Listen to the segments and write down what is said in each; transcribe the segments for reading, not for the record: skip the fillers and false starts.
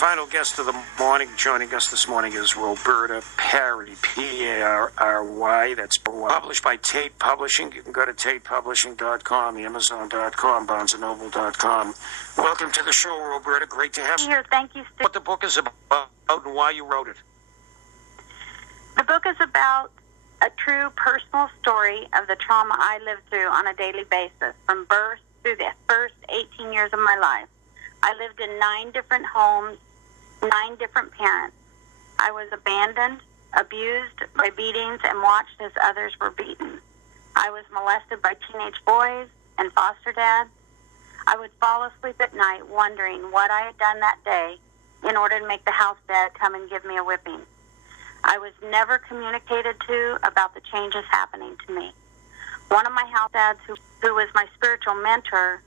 final guest of the morning. Joining us this morning is Roberta Parry, P-A-R-R-Y. That's published by Tate Publishing. You can go to tatepublishing.com, amazon.com, barnesandnoble.com. Welcome to the show, Roberta. Great to have you here. Thank you, Steve. What the book is about and why you wrote it. The book is about a true personal story of the trauma I lived through on a daily basis, from birth through the first 18 years of my life. I lived in 9 different homes, 9 different parents. I was abandoned, abused by beatings, and watched as others were beaten. I was molested by teenage boys and foster dads. I would fall asleep at night wondering what I had done that day in order to make the house dad come and give me a whipping. I was never communicated to about the changes happening to me. One of my house dads, who was my spiritual mentor,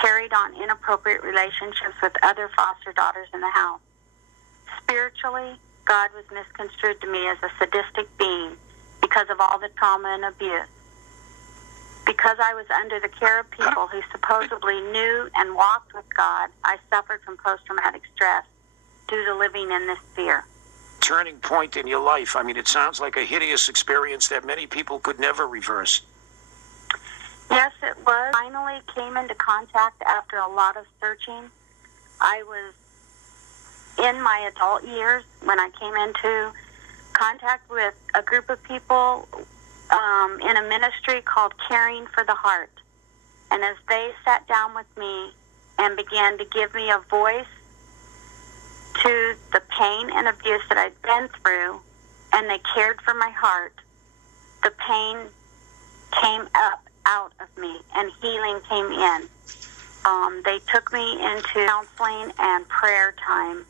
carried on inappropriate relationships with other foster daughters in the house. Spiritually, God was misconstrued to me as a sadistic being because of all the trauma and abuse. Because I was under the care of people who supposedly knew and walked with God, I suffered from post-traumatic stress due to living in this fear. Turning point in your life. I mean, it sounds like a hideous experience that many people could never reverse. Yes, it was. Finally came into contact after a lot of searching. I was in my adult years when I came into contact with a group of people in a ministry called Caring for the Heart. And as they sat down with me and began to give me a voice to the pain and abuse that I'd been through, and they cared for my heart, the pain came up out of me and healing came in. They took me into counseling and prayer time,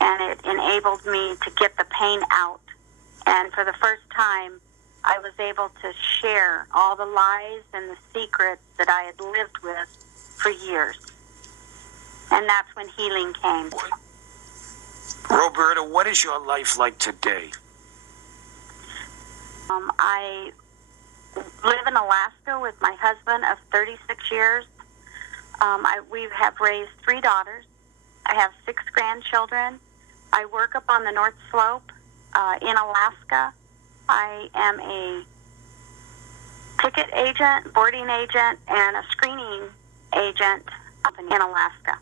and it enabled me to get the pain out. And for the first time, I was able to share all the lies and the secrets that I had lived with for years. And that's when healing came. Roberta, what is your life like today? I live in Alaska with my husband of 36 years. We have raised 3 daughters. I have 6 grandchildren. I work up on the North Slope in Alaska. I am a ticket agent, boarding agent, and a screening agent in Alaska.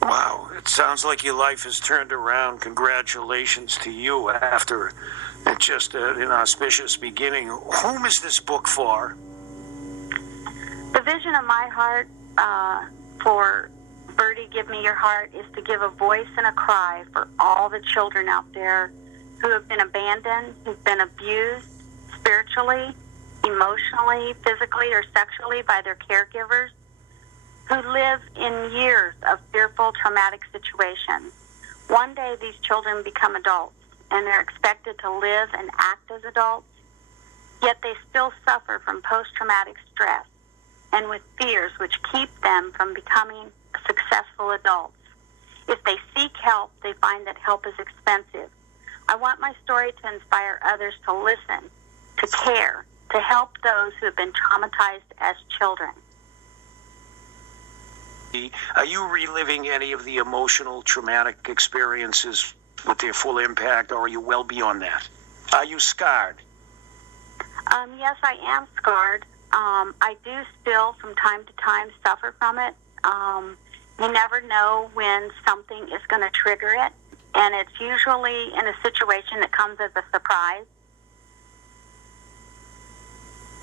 Wow, it sounds like your life has turned around. Congratulations to you after just an auspicious beginning. Whom is this book for? The vision of my heart for Birdie, Give Me Your Heart is to give a voice and a cry for all the children out there who have been abandoned, who've been abused spiritually, emotionally, physically, or sexually by their caregivers, who live in years of fearful, traumatic situations. One day these children become adults, and they're expected to live and act as adults, yet they still suffer from post-traumatic stress and with fears which keep them from becoming successful adults. If they seek help, they find that help is expensive. I want my story to inspire others to listen, to care, to help those who have been traumatized as children. Are you reliving any of the emotional, traumatic experiences with their full impact, or are you well beyond that? Are you scarred? Yes, I am scarred. I do still, from time to time, suffer from it. You never know when something is going to trigger it, and it's usually in a situation that comes as a surprise.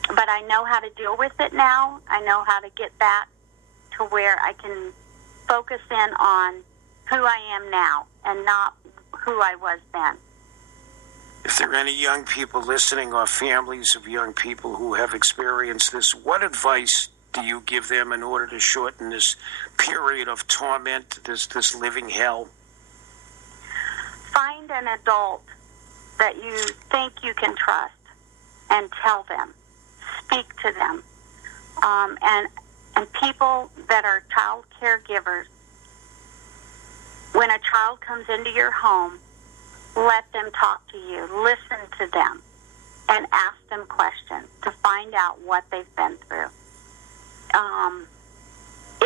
But I know how to deal with it now. I know how to get back to where I can focus in on who I am now and not who I was then. If there are any young people listening or families of young people who have experienced this, what advice do you give them in order to shorten this period of torment, this living hell? Find an adult that you think you can trust and tell them. Speak to them. And people that are child caregivers, when a child comes into your home, let them talk to you, listen to them, and ask them questions to find out what they've been through.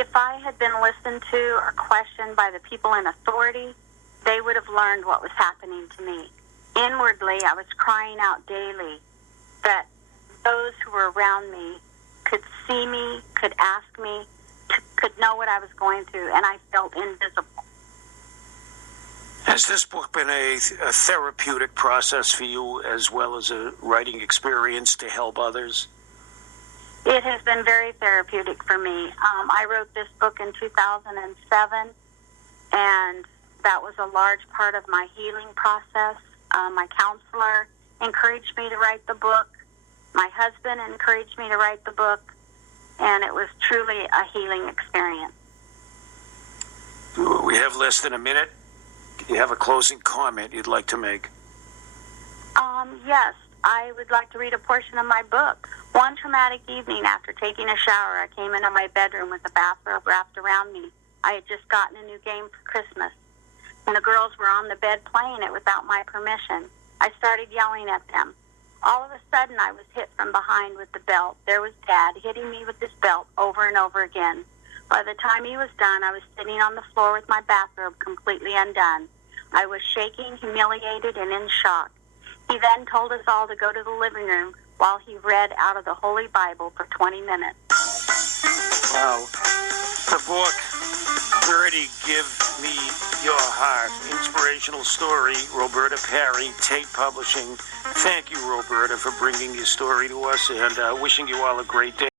If I had been listened to or questioned by the people in authority, they would have learned what was happening to me. Inwardly, I was crying out daily that those who were around me could see me, could ask me, could know what I was going through, and I felt invisible. Has this book been a therapeutic process for you as well as a writing experience to help others? It has been very therapeutic for me. I wrote this book in 2007, and that was a large part of my healing process. My counselor encouraged me to write the book. My husband encouraged me to write the book, and it was truly a healing experience. We have less than a minute. Do you have a closing comment you'd like to make? Yes, I would like to read a portion of my book. One traumatic evening after taking a shower, I came into my bedroom with a bathrobe wrapped around me. I had just gotten a new game for Christmas, and the girls were on the bed playing it without my permission. I started yelling at them. All of a sudden, I was hit from behind with the belt. There was Dad hitting me with this belt over and over again. By the time he was done, I was sitting on the floor with my bathrobe completely undone. I was shaking, humiliated, and in shock. He then told us all to go to the living room while he read out of the Holy Bible for 20 minutes. Wow. The book, Birdie, Give Me Your Heart. Inspirational story, Roberta Parry, Tate Publishing. Thank you, Roberta, for bringing your story to us, and wishing you all a great day.